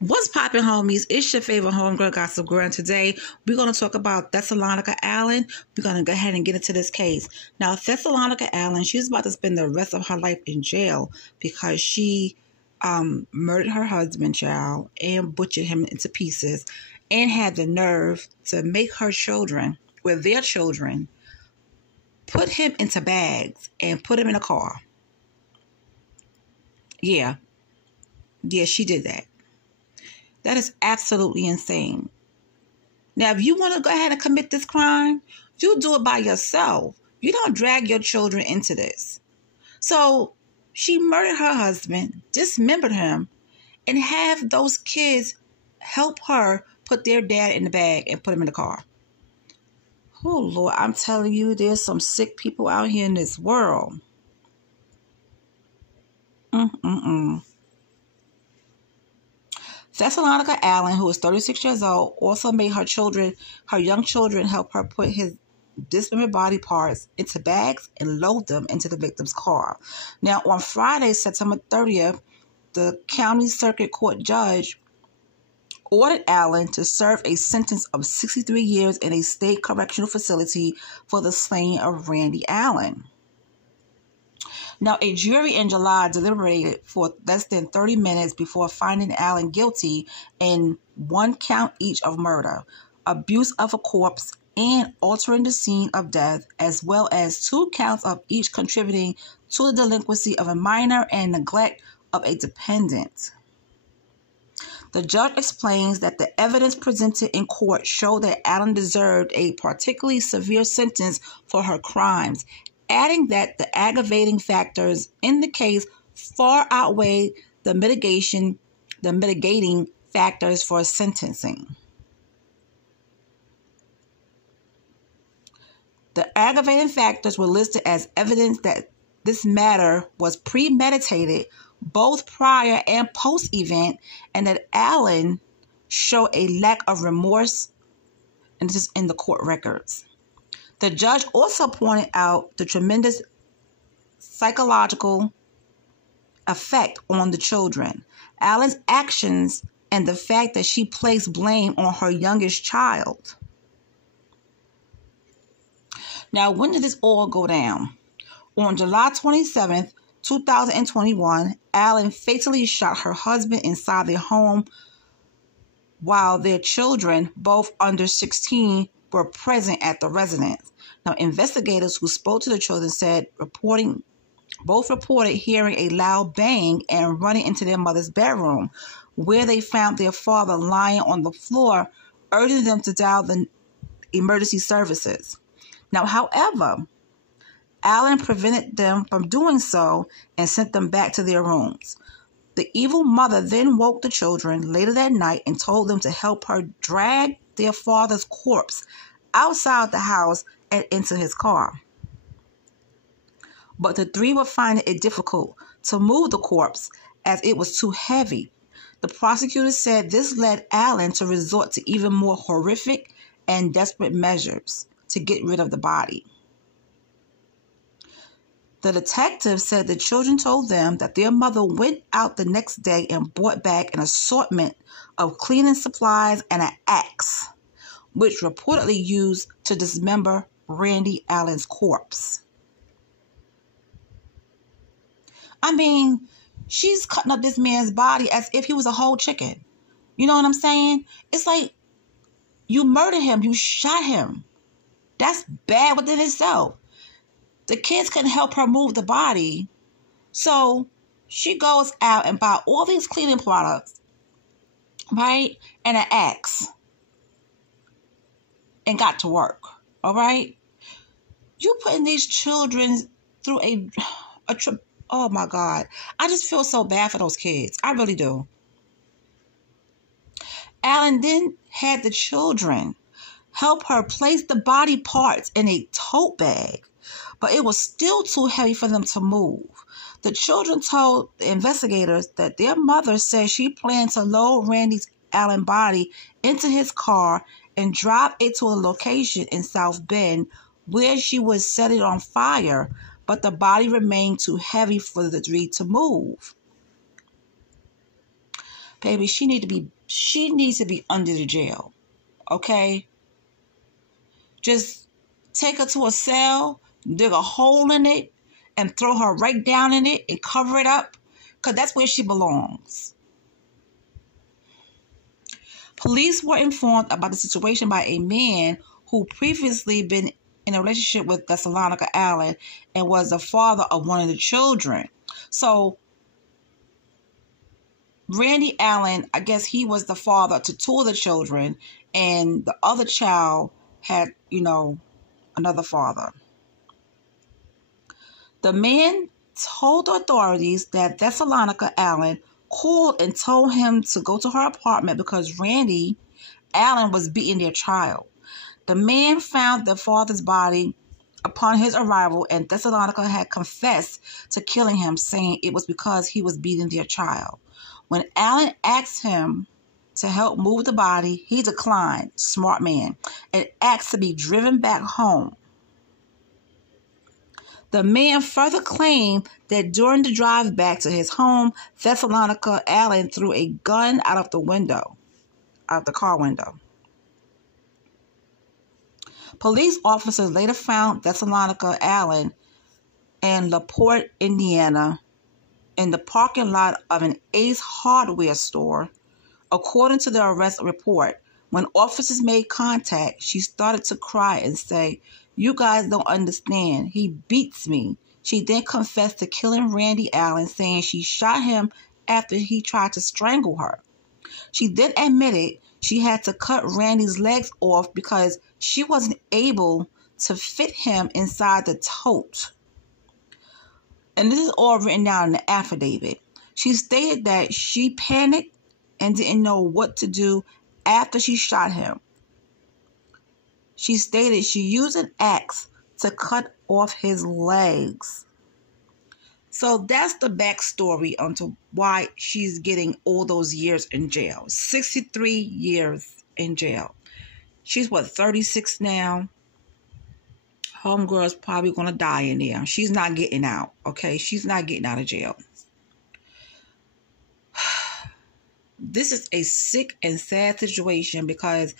What's poppin', homies? It's your favorite homegirl, Gossip Girl, and today we're going to talk about Thessalonica Allen. We're going to go ahead and get into this case. Now, Thessalonica Allen, she's about to spend the rest of her life in jail because she murdered her husband, child, and butchered him into pieces, and had the nerve to make her children, with their children, put him into bags and put him in a car. Yeah, she did that. That is absolutely insane. Now, if you want to go ahead and commit this crime, you do it by yourself. You don't drag your children into this. So she murdered her husband, dismembered him, and have those kids help her put their dad in the bag and put him in the car. Oh, Lord, I'm telling you, there's some sick people out here in this world. Thessalonica Allen, who is 36 years old, also made her young children help her put his dismembered body parts into bags and load them into the victim's car. Now, on Friday, September 30th, the county circuit court judge ordered Allen to serve a sentence of 63 years in a state correctional facility for the slaying of Randy Allen. Now, a jury in July deliberated for less than 30 minutes before finding Allen guilty in one count each of murder, abuse of a corpse, and altering the scene of death, as well as 2 counts of each contributing to the delinquency of a minor and neglect of a dependent. The judge explains that the evidence presented in court showed that Allen deserved a particularly severe sentence for her crimes, adding that the aggravating factors in the case far outweigh the mitigating factors for sentencing. The aggravating factors were listed as evidence that this matter was premeditated both prior and post-event, and that Allen showed a lack of remorse, and this is in the court records. The judge also pointed out the tremendous psychological effect on the children, Allen's actions, and the fact that she placed blame on her youngest child. Now, when did this all go down? On July 27th, 2021, Allen fatally shot her husband inside their home while their children, both under 16, were present at the residence. Now, investigators who spoke to the children said both reported hearing a loud bang and running into their mother's bedroom, where they found their father lying on the floor, urging them to dial the emergency services. Now, however, Allen prevented them from doing so and sent them back to their rooms. The evil mother then woke the children later that night and told them to help her drag their father's corpse outside the house and into his car. But the 3 were finding it difficult to move the corpse as it was too heavy. The prosecutor said this led Allen to resort to even more horrific and desperate measures to get rid of the body. The detective said the children told them that their mother went out the next day and brought back an assortment of cleaning supplies and an axe, which reportedly used to dismember Randy Allen's corpse. I mean, she's cutting up this man's body as if he was a whole chicken. You know what I'm saying? It's like, you murdered him, you shot him. That's bad within itself. The kids couldn't help her move the body, so she goes out and buys all these cleaning products, right, and an axe, and got to work, all right? You putting these children through a trip. Oh, my God. I just feel so bad for those kids. I really do. Allen then had the children help her place the body parts in a tote bag, but it was still too heavy for them to move. The children told the investigators that their mother said she planned to load Randy Allen's body into his car and drive it to a location in South Bend where she would set it on fire, but the body remained too heavy for the 3 to move. Baby, she needs to be under the jail. Okay? Just take her to a cell, dig a hole in it, and throw her right down in it and cover it up, because that's where she belongs. Police were informed about the situation by a man who previously been in a relationship with Thessalonica Allen and was the father of one of the children. So Randy Allen, I guess he was the father to two of the children, and the other child had, another father. The man told authorities that Thessalonica Allen called and told him to go to her apartment because Randy Allen was beating their child. The man found the father's body upon his arrival, and Thessalonica had confessed to killing him, saying it was because he was beating their child. When Allen asked him to help move the body, he declined, smart man, and asked to be driven back home. The man further claimed that during the drive back to his home, Thessalonica Allen threw a gun out of the car window. Police officers later found Thessalonica Allen in LaPorte, Indiana, in the parking lot of an Ace Hardware store. According to the arrest report, when officers made contact, she started to cry and say, "You guys don't understand. He beats me." She then confessed to killing Randy Allen, saying she shot him after he tried to strangle her. She then admitted she had to cut Randy's legs off because she wasn't able to fit him inside the tote. And this is all written down in the affidavit. She stated that she panicked and didn't know what to do after she shot him. She stated she used an axe to cut off his legs. So that's the backstory onto why she's getting all those years in jail. 63 years in jail. She's 36 now. Homegirl's probably going to die in there. She's not getting out, okay? She's not getting out of jail. This is a sick and sad situation because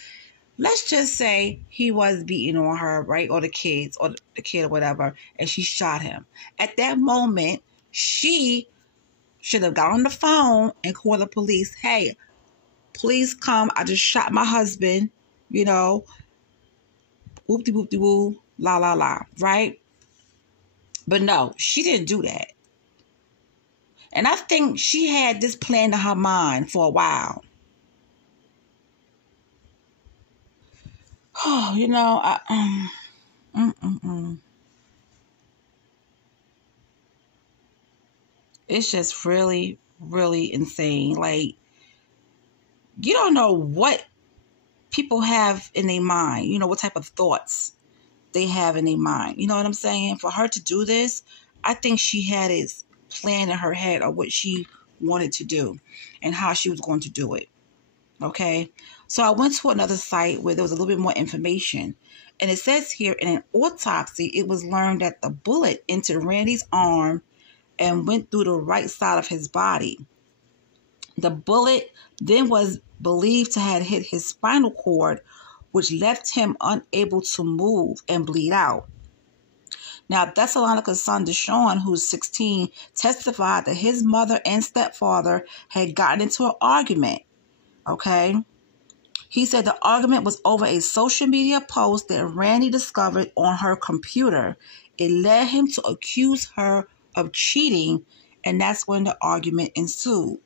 let's just say he was beating on her, right? Or the kids, or the kid or whatever, and she shot him. At that moment, she should have got on the phone and called the police. "Hey, please come. I just shot my husband, whoop-de-whoop-de-woo, la, la, la," right? But no, she didn't do that. And I think she had this plan in her mind for a while. Oh, it's just really, really insane. Like, you don't know what people have in their mind, what type of thoughts they have in their mind. You know what I'm saying? For her to do this, I think she had this plan in her head of what she wanted to do and how she was going to do it. Okay? So I went to another site where there was a little bit more information. And it says here, in an autopsy, it was learned that the bullet entered Randy's arm and went through the right side of his body. The bullet then was believed to have hit his spinal cord, which left him unable to move and bleed out. Now, Thessalonica's son, Deshaun, who's 16, testified that his mother and stepfather had gotten into an argument. Okay? He said the argument was over a social media post that Randy discovered on her computer. It led him to accuse her of cheating, and that's when the argument ensued.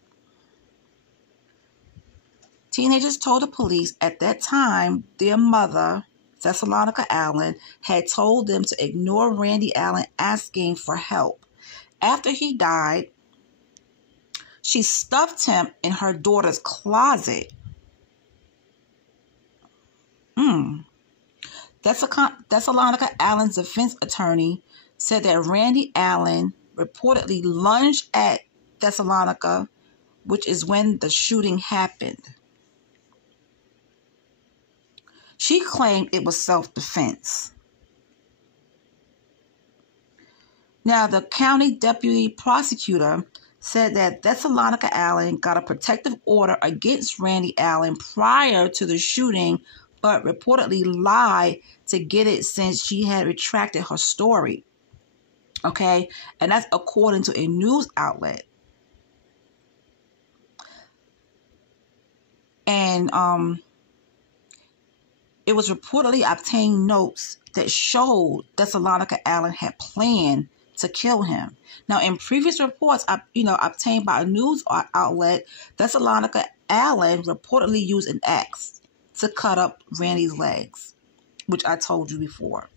Teenagers told the police at that time their mother, Thessalonica Allen, had told them to ignore Randy Allen asking for help. After he died, she stuffed him in her daughter's closet. Thessalonica Allen's defense attorney said that Randy Allen reportedly lunged at Thessalonica, which is when the shooting happened. She claimed it was self-defense. Now, the county deputy prosecutor said that Thessalonica Allen got a protective order against Randy Allen prior to the shooting, but reportedly lied to get it since she had retracted her story. Okay, and that's according to a news outlet. And it was reportedly obtained notes that showed Thessalonica Allen had planned to kill him. Now, in previous reports, obtained by a news outlet, Thessalonica Allen reportedly used an axe to cut up Randy's legs, which I told you before.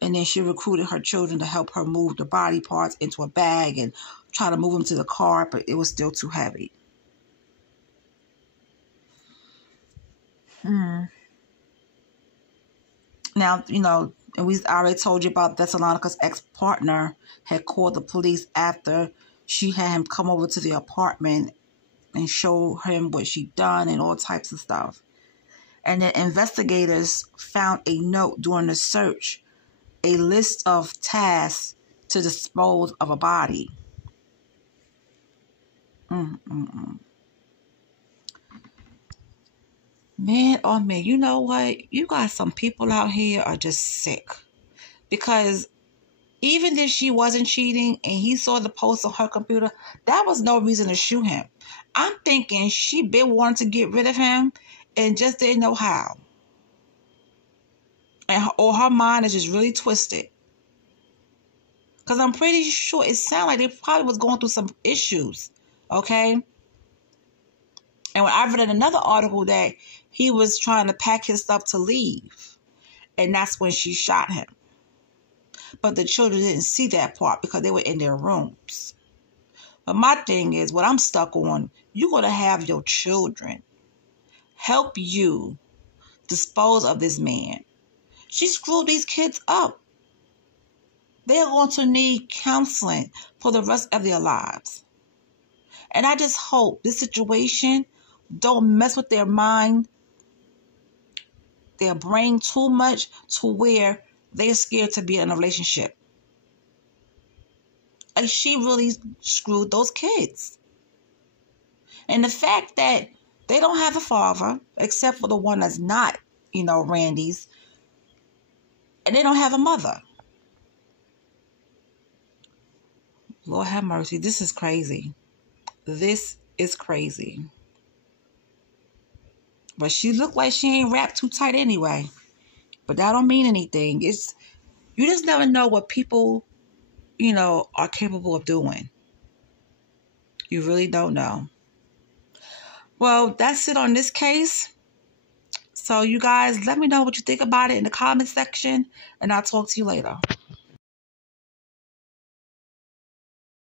And then she recruited her children to help her move the body parts into a bag and try to move them to the car, but it was still too heavy. Now, and we already told you about Thessalonica's ex-partner had called the police after she had him come over to the apartment and show him what she'd done and all types of stuff. And then investigators found a note during the search, a list of tasks to dispose of a body. Man, oh man, you know what? You got some people out here are just sick. Because even if she wasn't cheating and he saw the post on her computer, that was no reason to shoot him. I'm thinking she been wanting to get rid of him and just didn't know how. Or her mind is just really twisted. Because I'm pretty sure it sounded like they probably was going through some issues. Okay? And when I read in another article that he was trying to pack his stuff to leave. And that's when she shot him. But the children didn't see that part because they were in their rooms. But my thing is, what I'm stuck on, you're going to have your children help you dispose of this man. She screwed these kids up. They're going to need counseling for the rest of their lives. And I just hope this situation don't mess with their mind, their brain too much to where they're scared to be in a relationship. Like, she really screwed those kids. And the fact that they don't have a father, except for the one that's not, Randy's, and they don't have a mother. Lord have mercy. This is crazy. This is crazy. But she looked like she ain't wrapped too tight anyway. But that don't mean anything. You just never know what people, are capable of doing. You really don't know. Well, that's it on this case. So you guys, let me know what you think about it in the comment section, and I'll talk to you later.